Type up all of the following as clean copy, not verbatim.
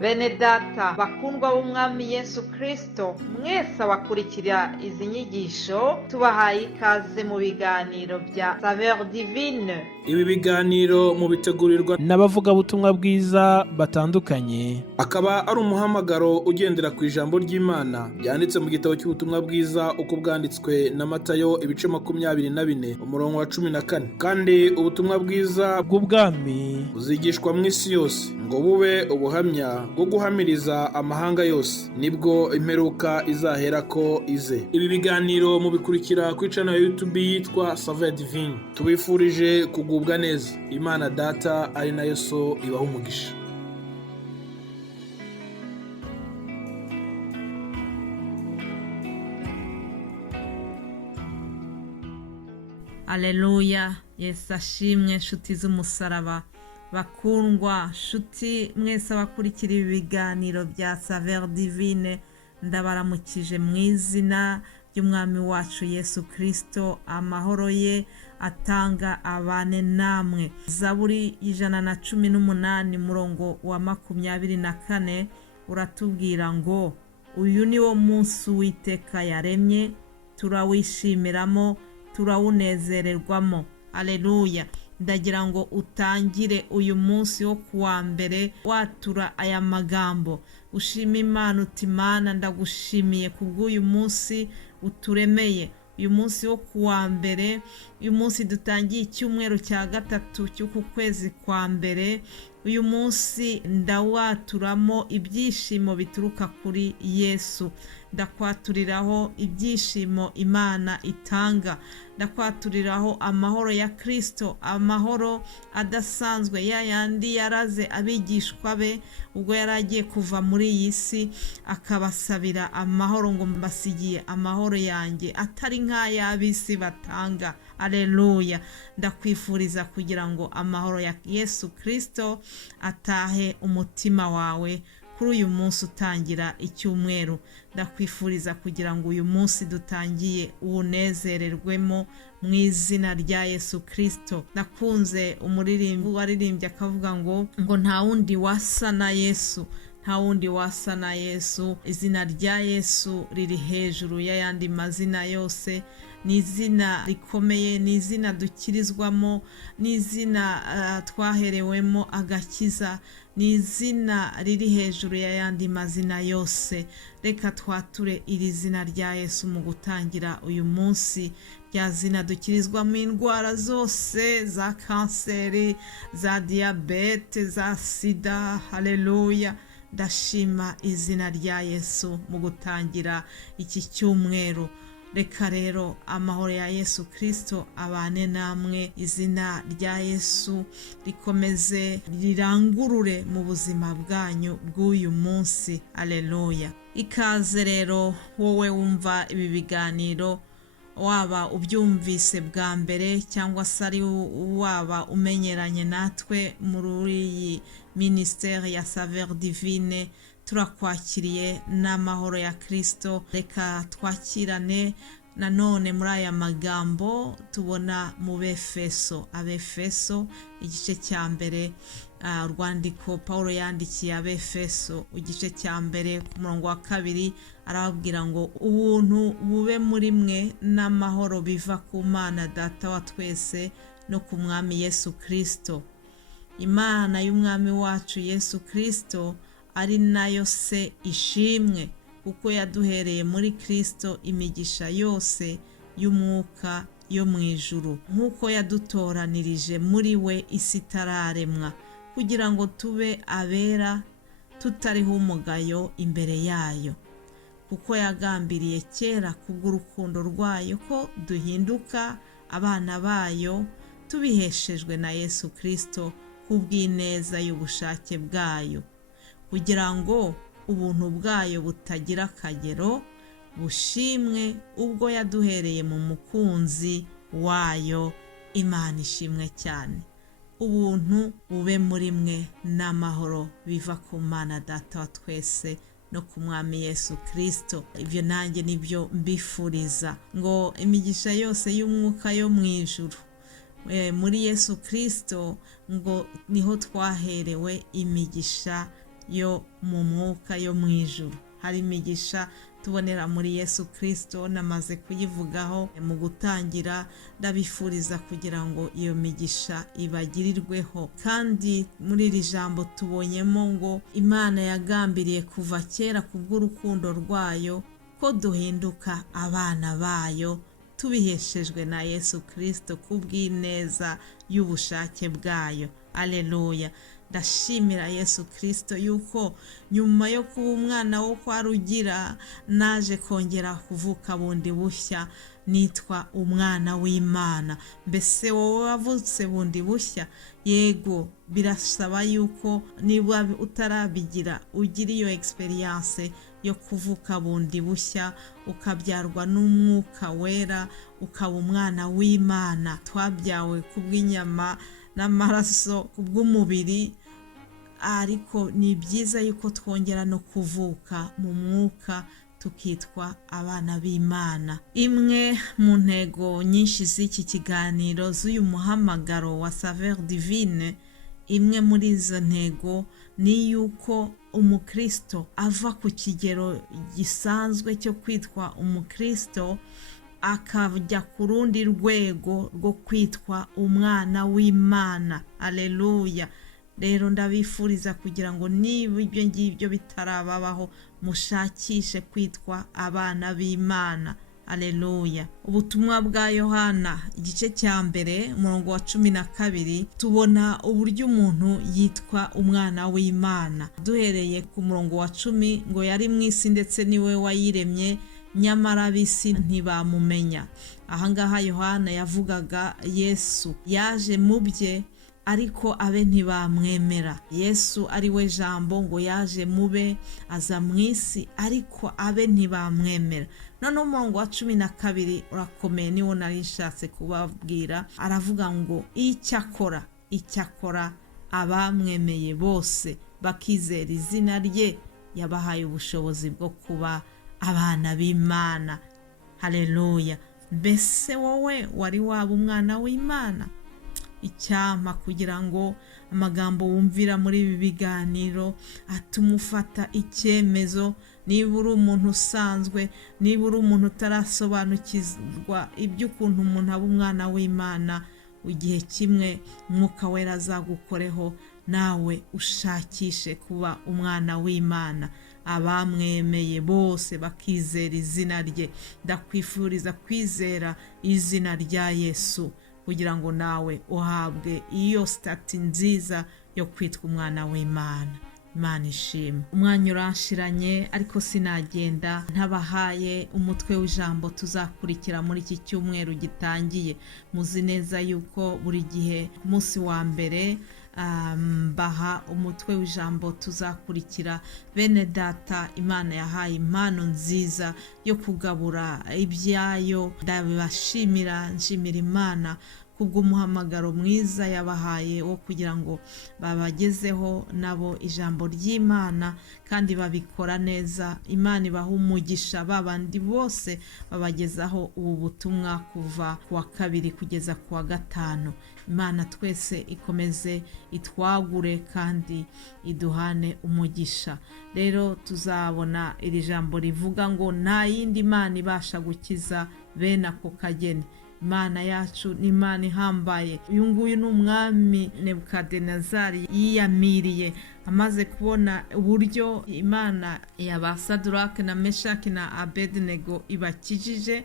Bene data bakundwa b'umwami Yesu Kristo, mwese abakurikira izi nyigisho tubahaye ikaze mu biganiro bya Saveur Divine. Ibi biganiro mu bitegurirwa n'abavugabutumwa bwiza batandukanye, akaba ari umuhamagaro ugendera ku ijambo ry'Imana byanditse mu gitabo cy'ubutumwa bwiza uko bwanditswe na Matayo ibice 24 umurongo wa 14. Kandi ubutumwa bwiza bw'ubwami buzigishwa mu isi yose ngo bube ubuhamya bwo guhamiriza amahanga yose, nibwo imperuka izahera ko ize. Ibi biganiro mubikurikira ku channel ya YouTube yitwa Saveur Divine. Tubifurije kugubwa neza. Imana Data ari nayo So ibaha umugisha. Aleluya, Yesu ashimwe nshuti z'umusaraba. Bakundwa nshuti mwese abakurikira ibi biganiro bya Saveur Divine, ndabaramukije mu izina ry'umwami wacu Yesu Kristo. Amahoro ye atanga abane namwe. Zaburi 118 murongo wa 24 uratubwira ngo uyu ni wo munsi Uwiteka yaremye, turawishimiramo, turawunezererwamo. Aleluya. Ndagira ngo utangire uyu munsi wo kuwa mbere watura aya magambo, ushima Imana uti Mana ndagushimiye kubw'uyu munsi uturemeye. Uyu munsi wo kuwa mbere, uyu munsi dutangiye icyumweru cya gatatu cy'uku kwezi kwa mbere. Uyu munsi ndawaturamo ibyishimo bituruka kuri Yesu. Ndakwaturiraho ibyishimo Imana itanga. Ndakwaturiraho amahoro ya Kristo, amahoro adasanzwe, ya yandi yaraze abigishwa be ubwo yaragiye kuva muri iyi si, akabasabira amahoro ngo mbasigiye amahoro yanjye atari nk'ay'ab'isi batanga. Aleluya. Ndakwifuriza kugira ngo amahoro ya Yesu Kristo atahe umutima wawe kuri uyu munsi utangira icyumweru. Ndakwifuriza kugira ngo uyu munsi dutangiye uwunezererwemo mu izina rya Yesu Kristo. Nakunze umuririmbi waririmbye akavuga ngo nta wundi wasa na Yesu, nta wundi wasa na Yesu. Izina rya Yesu riri hejuru y'ayandi mazina yose. Ni izina rikomeye, ni izina dukirizwamo, ni izina twaherewemo agakiza, ni izina riri hejuru y'ayandi mazina yose. Reka twature iri zina rya Yesu mu gutangira uyu munsi. Rya zina dukirizwamo indwara zose, za kanseri, za diyabete, za sida. Haleluya. Ndashima izina rya Yesu mu gutangira iki cyumweru. Reka rero amahoro ya Yesu Kristo abane namwe. Izina rya Yesu rikomeze rirangurure mu buzima bwanyu bw'uyu munsi. Aleluya. Ikaze rero wowe wumva ibi biganiro, waba ubyumvise bwa mbere cyangwa se ari waba umenyeranye natwe muri iyi ministeri ya Saveur Divine. Turakwakiriye n'amahoro ya Kristo. Reka twakirane nanone muri aya magambo tubona mu Abefeso igice cya mbere. Urwandiko Paulo yandikiye Abefeso igice cya mbere ku murongo wa 2 arababwira ngo ubuntu bube muri mwe n'amahoro biva ku Mana Data wa twese no ku mwami Yesu Kristo. Imana y'umwami wacu Yesu Kristo ari nayo se ishimwe, kuko yaduhereye muri Kristo imigisha yose y'umwuka yo mu ijuru, nk'uko yadutoranirije muri we isi itararemwa, kugira ngo tube abera tutariho umugayo imbere yayo, kuko yagambiriye kera kubw'urukundo rwayo ko duhinduka abana bayo tubiheshejwe na Yesu Kristo kubw'ineza y'ubushake bwayo, kugira ngo ubuntu bwayo butagira akagero bushimwe ubwo yaduhereye mu mukunzi wayo. Imana ishimwe cyane. Ubuntu bube muri mwe n'amahoro biva ku Mana Data wa twese no ku mwami Yesu Kristo. Ibyo nanjye nibyo mbifuriza, ngo imigisha yose y'umwuka yo mu ijuru muri Yesu Kristo, ngo niho twaherewe imigisha yo mu mwuka yo mu ijuru. Hari imigisha tubonera muri Yesu Kristo, namaze kuyivugaho mu gutangira. Ndabifuriza kugira ngo iyo migisha ibagirirweho. Kandi muri iri jambo tubonyemo ngo Imana yagambiriye kuva kera kubw'urukundo rwayo ko duhinduka abana bayo tubiheshejwe na Yesu Kristo kubw'ineza y'ubushake bwayo. Aleluya. Ndashimira Yesu Kristo yuko nyuma yo kuba umwana wo kwa Rugira naje kongera kuvuka bundi bushya, nitwa umwana w'Imana. Mbese wowe wavutse bundi bushya? Yego, birasaba yuko niba utarabigira ugira iyo experience yo kuvuka bundi bushya, ukabyarwa n'umwuka wera, ukaba umwana w'Imana. Twabyawe kubw'inyama n'amaraso, kubw'umubiri, ariko ni byiza yuko twongera no kuvuka mu mwuka tukitwa abana b'Imana. Imwe mu ntego nyinshi z'iki kiganiro z'uyu muhamagaro wa Saveur Divine, imwe muri izo ntego ni yuko umukristo ava ku kigero gisanzwe cyo kwitwa umukristo akajya ku rundi rwego rwo kwitwa umwana w'Imana. Aleluya. Rero ndabifuriza kugira ngo niba ibyo ngibyo bitarababaho, mushakishe kwitwa abana b'Imana. Aleluya. Ubutumwa bwa Yohana igice cya mbere umurongo wa 12 tubona uburyo umuntu yitwa umwana w'Imana. Duhereye ku murongo wa 10 ngo yari mu isi ndetse niwe wayiremye, nyamara ab'isi ntibamumenya. Ahangaha Yohana yavugaga Yesu yaje mu bye, ariko abe ntibamwemera. Yesu ari we jambo ngo yaje mube, aza mu isi, ariko abe ntibamwemera. None umurongo wa 12 urakomeye, niwo nari nshatse kubabwira. Aravuga ngo icyakora abamwemeye bose bakizera izina rye, yabahaye ubushobozi bwo kuba abana b'Imana. Haleluya. Mbese wowe wari waba umwana w'Imana? Icyampa kugira ngo amagambo wumvira muri ibi biganiro atume ufata icyemezo. Niba uri umuntu usanzwe, niba uri umuntu utarasobanukirwa iby'ukuntu umuntu aba umwana w'Imana, igihe kimwe Mwuka Wera azagukoreho, nawe ushakishe kuba umwana w'Imana. Abamwemeye bose bakizera izina rye. Ndakwifuriza kwizera izina rya Yesu kugira ngo nawe uhabwe iyo stati nziza yo kwitwa umwana w'Imana. Imana ishimwe. Umwanya uranshiranye, ariko sinagenda ntabahaye umutwe w'ijambo tuzakurikira muri iki cyumweru gitangiye. Muzi neza yuko buri gihe umunsi wa mbere mbaha umutwe w'ijambo tuzakurikira. Bene data, Imana yahaye impano nziza yo kugabura ibyayo. Ndabashimira, nshimira Imana kubw'umuhamagaro mwiza yabahaye wo kugira ngo babagezeho nabo ijambo ry'Imana, kandi babikora neza. Imana ibaha umugisha. Babandi bose babagezaho ubu butumwa kuva kuwa 2 kugeza kuwa 5. Imana twese ikomeze itwagure kandi iduhane umugisha. Rero tuzabona iri jambo rivuga ngo nta yindi Imana ibasha gukiza bene ako kageni. Imana yacu ni Imana ihambaye. Uyu nguyu ni umwami Nebukadinezari yiyamiriye amaze kubona uburyo Imana ya Sadraki na Meshaki na Abednego ibakijije.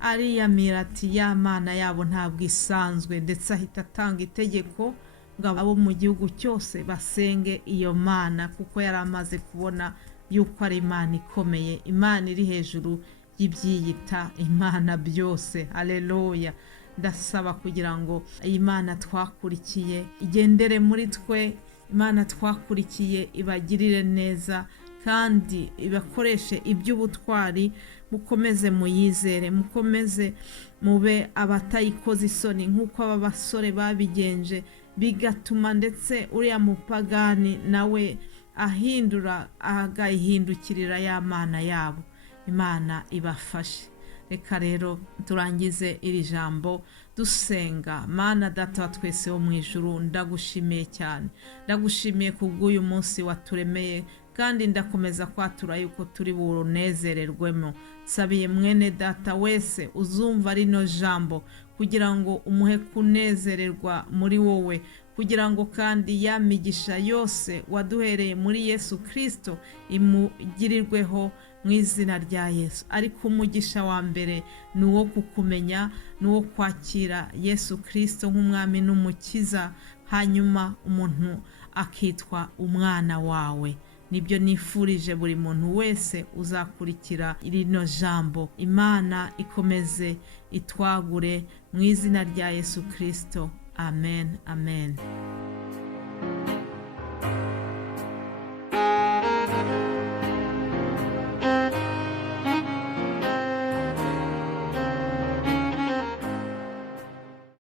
Ariyamira ati ya Mana yabo ntabwo isanzwe, ndetse ahita atanga itegeko ngo abo mu gihugu cyose basenge iyo Mana, kuko yari amaze kubona yuko ari Imana ikomeye, Imana iri hejuru y'ibyiyita Imana byose. Haleluya. Ndasaba kugira ngo Imana twakurikiye igendere muri twe, Imana twakurikiye ibagirire neza kandi ibakoreshe iby'ubutwari. Mukomeze muyizere, mukomeze mube abatayikoze isoni nk'uko aba basore babigenje, bigatuma ndetse uriya mupagani nawe ahindura agahindukirira ya Mana yabo. Imana ibafashe. reka rero turangize iri jambo dusenga. Mana data wa twese wo mu ijuru, ndagushimiye cyane, ndagushimiye kubw'uyu munsi waturemeye, kandi ndakomeza kwatura yuko turi bunezererwemo. Sabiye mwene data wese uzumva rino jambo kugira ngo umuhe kunezererwa muri wowe, kugira ngo kandi ya migisha yose waduhereye muri Yesu Kristo imugirirweho mu izina rya Yesu. Ariko umugisha wa mbere ni uwo kukumenya, ni uwo kwakira Yesu Kristo nk'umwami n'umukiza, hanyuma umuntu akitwa umwana wawe. Nibyo nifurije buri muntu wese uzakurikira rino jambo. Imana ikomeze itwagure mu izina rya Yesu Kristo. Amen, amen.